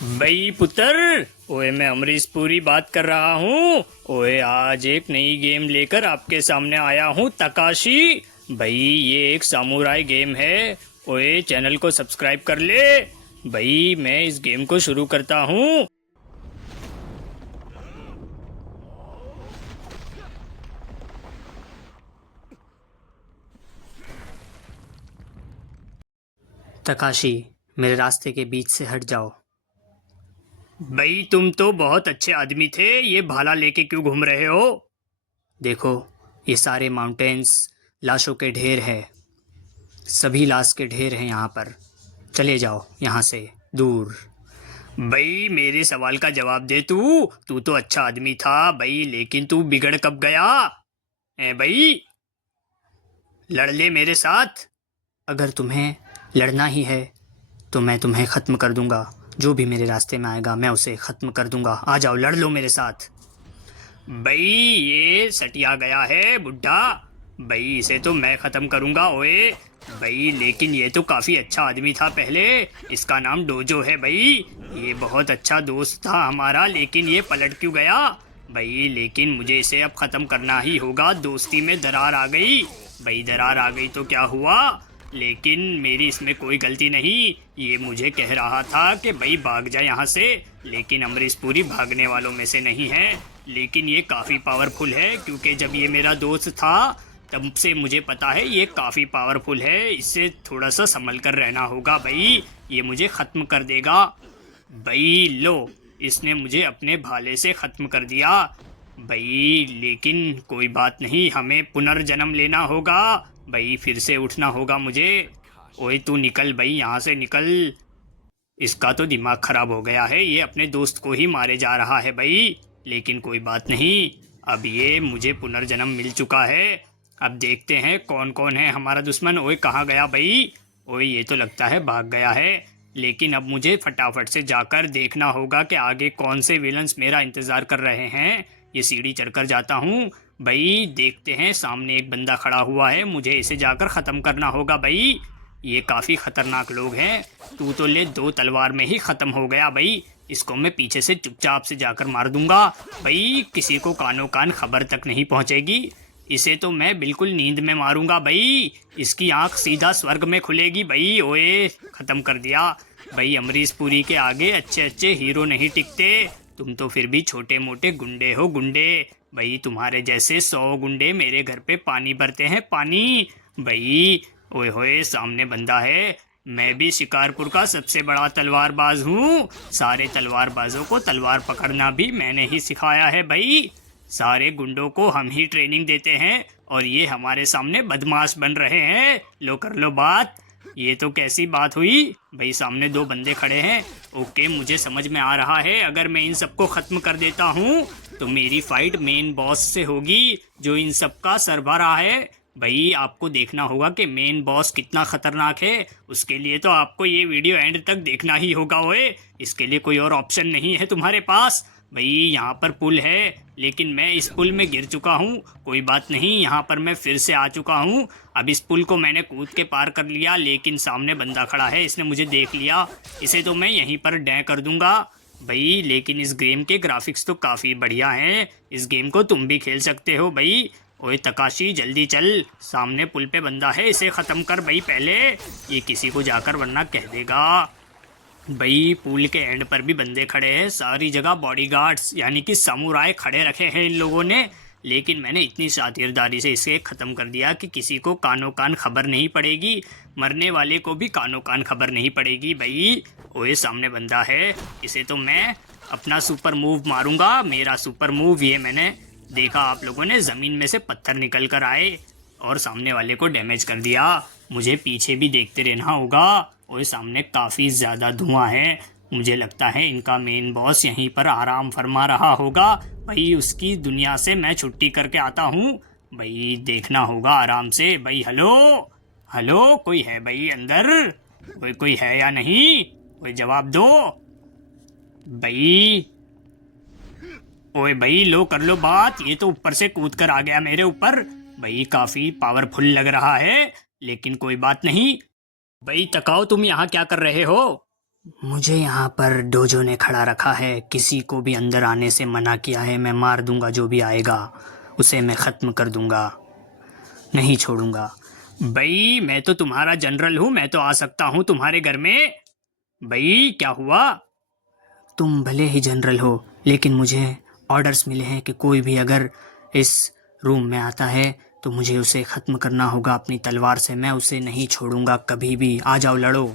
भाई पुत्र, ओए मैं अमरीश पुरी बात कर रहा हूँ। ओए आज एक नई गेम लेकर आपके सामने आया हूँ, तकाशी। भाई ये एक सामुराई गेम है। ओए चैनल को सब्सक्राइब कर ले। भाई मैं इस गेम को शुरू करता हूँ। तकाशी, मेरे रास्ते के बीच से हट जाओ। भाई तुम तो बहुत अच्छे आदमी थे, ये भाला लेके क्यों घूम रहे हो? देखो, ये सारे माउंटेन्स लाशों के ढेर है। सभी लाश के ढेर हैं यहाँ पर। चले जाओ यहाँ से दूर। भाई मेरे सवाल का जवाब दे। तू तू तो अच्छा आदमी था भाई, लेकिन तू बिगड़ कब गया? ए भाई, लड़ ले मेरे साथ। अगर तुम्हें लड़ना ही है तो मैं तुम्हें ख़त्म कर दूंगा। जो भी मेरे रास्ते में आएगा मैं उसे ख़त्म कर दूंगा। आ जाओ, लड़ लो मेरे साथ। भाई ये सटिया गया है बुड्ढा। भाई इसे तो मैं खत्म करूंगा। ओए भाई, लेकिन ये तो काफी अच्छा आदमी था पहले। इसका नाम डोजो है भाई। ये बहुत अच्छा दोस्त था हमारा, लेकिन ये पलट क्यों गया? भाई लेकिन मुझे इसे अब खत्म करना ही होगा। दोस्ती में दरार आ गई। भाई दरार आ गई तो क्या हुआ, लेकिन मेरी इसमें कोई गलती नहीं। ये मुझे कह रहा था कि भाई भाग जा यहाँ से, लेकिन अमरीश पुरी भागने वालों में से नहीं है। लेकिन ये काफ़ी पावरफुल है, क्योंकि जब ये मेरा दोस्त था तब से मुझे पता है ये काफ़ी पावरफुल है। इससे थोड़ा सा संभल कर रहना होगा भाई, ये मुझे ख़त्म कर देगा। भाई लो, इसने मुझे अपने भाले से ख़त्म कर दिया। भाई लेकिन कोई बात नहीं, हमें पुनर्जन्म लेना होगा। भाई फिर से उठना होगा मुझे। ओए तू निकल भाई, यहाँ से निकल। इसका तो दिमाग खराब हो गया है, ये अपने दोस्त को ही मारे जा रहा है भाई। लेकिन कोई बात नहीं, अब ये मुझे पुनर्जन्म मिल चुका है। अब देखते हैं कौन कौन है हमारा दुश्मन। ओए कहाँ गया भाई? ओए ये तो लगता है भाग गया है। लेकिन अब मुझे फटाफट से जाकर देखना होगा कि आगे कौन से विलन्स मेरा इंतज़ार कर रहे हैं। ये सीढ़ी चढ़कर जाता हूँ। भाई देखते हैं, सामने एक बंदा खड़ा हुआ है, मुझे इसे जाकर ख़त्म करना होगा भाई। ये काफ़ी ख़तरनाक लोग हैं। तू तो ले 2 तलवार में ही ख़त्म हो गया भाई। इसको मैं पीछे से चुपचाप से जाकर मार दूंगा। भाई किसी को कानो कान खबर तक नहीं पहुंचेगी। इसे तो मैं बिल्कुल नींद में मारूंगा भाई। इसकी आंख सीधा स्वर्ग में खुलेगी भाई। ओए ख़त्म कर दिया। भाई अमरीश पुरी के आगे अच्छे अच्छे हीरो नहीं टिकते। तुम तो फिर भी छोटे मोटे गुंडे हो, गुंडे। भाई तुम्हारे जैसे 100 गुंडे मेरे घर पे पानी भरते हैं, पानी। भाई ओए होए, सामने बंदा है। मैं भी शिकारपुर का सबसे बड़ा तलवारबाज हूँ। सारे तलवारबाजों को तलवार पकड़ना भी मैंने ही सिखाया है भाई। सारे गुंडों को हम ही ट्रेनिंग देते हैं, और ये हमारे सामने बदमाश बन रहे हैं। लो कर लो बात। ये तो कैसी बात हुई भाई? सामने 2 बंदे खड़े हैं। ओके, मुझे समझ में आ रहा है, अगर मैं इन सबको ख़त्म कर देता हूँ तो मेरी फाइट मेन बॉस से होगी, जो इन सबका सरबराह है। भाई आपको देखना होगा कि मेन बॉस कितना खतरनाक है। उसके लिए तो आपको ये वीडियो एंड तक देखना ही होगा। ओए इसके लिए कोई और ऑप्शन नहीं है तुम्हारे पास। भाई यहाँ पर पुल है, लेकिन मैं इस पुल में गिर चुका हूँ। कोई बात नहीं, यहाँ पर मैं फिर से आ चुका हूँ। अब इस पुल को मैंने कूद के पार कर लिया, लेकिन सामने बंदा खड़ा है, इसने मुझे देख लिया। इसे तो मैं यहीं पर डै कर दूंगा भाई। लेकिन इस गेम के ग्राफिक्स तो काफ़ी बढ़िया हैं। इस गेम को तुम भी खेल सकते हो भाई। ओए तकाशी जल्दी चल, सामने पुल पे बंदा है, इसे ख़त्म कर भाई पहले। ये किसी को जाकर वरना कह देगा। भाई पुल के एंड पर भी बंदे खड़े हैं, सारी जगह बॉडीगार्ड्स यानी कि सामुराई खड़े रखे हैं इन लोगों ने। लेकिन मैंने इतनी शातिरदारी से इसे ख़त्म कर दिया कि किसी को कानो कान खबर नहीं पड़ेगी। मरने वाले को भी कानो कान खबर नहीं पड़ेगी भाई। ओए सामने बंदा है, इसे तो मैं अपना सुपर मूव मारूंगा। मेरा सुपर मूव, ये मैंने देखा आप लोगों ने, ज़मीन में से पत्थर निकल कर आए और सामने वाले को डैमेज कर दिया। मुझे पीछे भी देखते रहना होगा। और सामने काफ़ी ज़्यादा धुआं है। मुझे लगता है इनका मेन बॉस यहीं पर आराम फरमा रहा होगा। भाई उसकी दुनिया से मैं छुट्टी करके आता हूँ। भाई देखना होगा आराम से। भाई हेलो हेलो, कोई है भाई अंदर? कोई है या नहीं? कोई जवाब दो भाई। ओए भाई लो कर लो बात। ये तो ऊपर से कूद कर आ गया मेरे ऊपर। भाई काफ़ी पावरफुल लग रहा है, लेकिन कोई बात नहीं। भाई तकाओ, तुम यहाँ क्या कर रहे हो? मुझे यहाँ पर डोजो ने खड़ा रखा है, किसी को भी अंदर आने से मना किया है। मैं मार दूंगा जो भी आएगा, उसे मैं ख़त्म कर दूंगा, नहीं छोड़ूंगा। भाई मैं तो तुम्हारा जनरल हूँ, मैं तो आ सकता हूँ तुम्हारे घर में। भाई क्या हुआ? तुम भले ही जनरल हो, लेकिन मुझे ऑर्डर्स मिले हैं कि कोई भी अगर इस रूम में आता है तो मुझे उसे ख़त्म करना होगा अपनी तलवार से। मैं उसे नहीं छोड़ूंगा कभी भी। आ जाओ, लड़ो।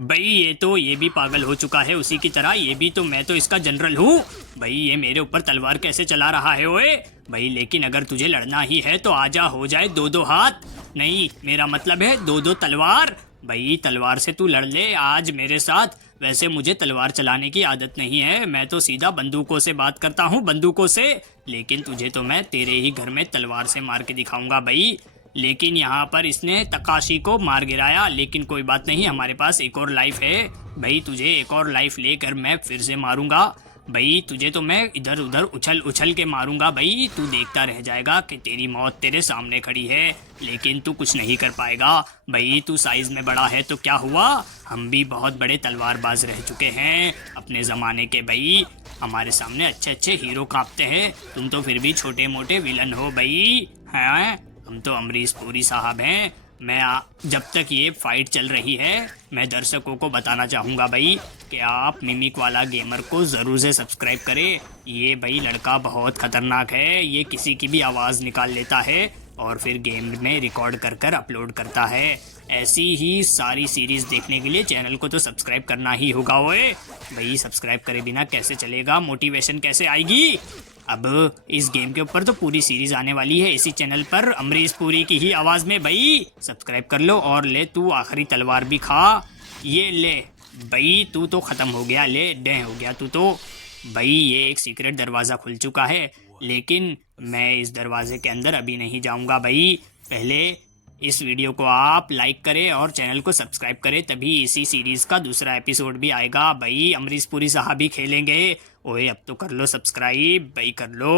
भाई ये भी पागल हो चुका है उसी की तरह। ये भी तो, मैं तो इसका जनरल हूँ। भाई ये मेरे ऊपर तलवार कैसे चला रहा है ओए? भाई लेकिन अगर तुझे लड़ना ही है तो आजा, हो जाए दो दो हाथ। नहीं, मेरा मतलब है दो दो तलवार। भाई तलवार से तू लड़ ले आज मेरे साथ। वैसे मुझे तलवार चलाने की आदत नहीं है, मैं तो सीधा बंदूकों से बात करता हूँ, बंदूकों से। लेकिन तुझे तो मैं तेरे ही घर में तलवार से मार के दिखाऊंगा भाई। लेकिन यहाँ पर इसने तकाशी को मार गिराया, लेकिन कोई बात नहीं, हमारे पास एक और लाइफ है। भाई तुझे एक और लाइफ लेकर मैं फिर से मारूंगा। भाई तुझे तो मैं इधर उधर उछल उछल के मारूंगा। भाई तू देखता रह जाएगा कि तेरी मौत तेरे सामने खड़ी है, लेकिन तू कुछ नहीं कर पाएगा। भाई तू साइज में बड़ा है तो क्या हुआ, हम भी बहुत बड़े तलवारबाज रह चुके हैं अपने ज़माने के। भाई हमारे सामने अच्छे अच्छे हीरो कांपते हैं, तुम तो फिर भी छोटे मोटे विलन हो भाई। हैं, हम तो अमरीश पुरी साहब हैं। जब तक ये फाइट चल रही है, मैं दर्शकों को बताना चाहूँगा भाई कि आप मिमिक वाला गेमर को ज़रूर से सब्सक्राइब करें। ये भाई लड़का बहुत ख़तरनाक है, ये किसी की भी आवाज़ निकाल लेता है और फिर गेम में रिकॉर्ड कर कर अपलोड करता है। ऐसी ही सारी सीरीज़ देखने के लिए चैनल को तो सब्सक्राइब करना ही होगा ओए। भाई सब्सक्राइब करे बिना कैसे चलेगा, मोटिवेशन कैसे आएगी? अब इस गेम के ऊपर तो पूरी सीरीज आने वाली है इसी चैनल पर, अमरीश पुरी की ही आवाज में। भाई सब्सक्राइब कर लो और ले तू आखिरी तलवार भी खा। ये ले भाई, तू तो खत्म हो गया, ले डे हो गया तू तो। भाई ये एक सीक्रेट दरवाज़ा खुल चुका है, लेकिन मैं इस दरवाजे के अंदर अभी नहीं जाऊंगा भाई। पहले इस वीडियो को आप लाइक करें और चैनल को सब्सक्राइब करें, तभी इसी सीरीज़ का दूसरा एपिसोड भी आएगा। भाई अमरीश पुरी साहब भी खेलेंगे। ओए अब तो कर लो सब्सक्राइब भाई, कर लो।